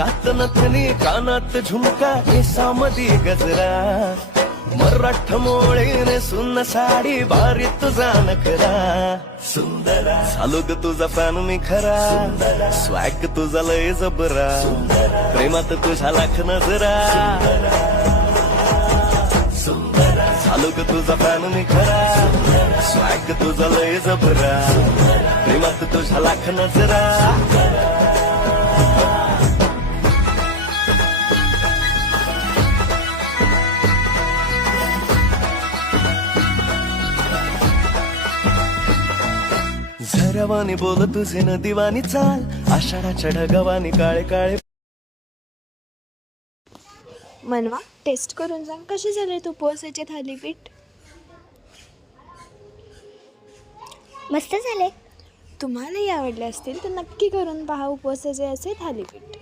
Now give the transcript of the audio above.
नाकात नथनी कानात झुमका केसामधी गजरा मराठ मोळीने सुन्न साडी भारी तुझा नखरा सुंदरा झालो ग तुझा फॅन मी खरा स्वॅग तुझा लय जबरा प्रेमात तुझ्या लाख नजरा झालो ग तुझा फॅन मी खरा स्वॅग तुझा लय जबरा प्रेमात तुझ्या लाख नजरा झरवानी बोल तुझे न दिवानी चाल आषाढाच्या ढगावानी काळे काळे मनवा टेस्ट करून सांग कसे झाले तू उपवासाचे थालीपीठ. मस्त झाले. तुम्हालाही आवडले असतील तर नक्की करून पहा उपवासाचे असे थालीपीठ.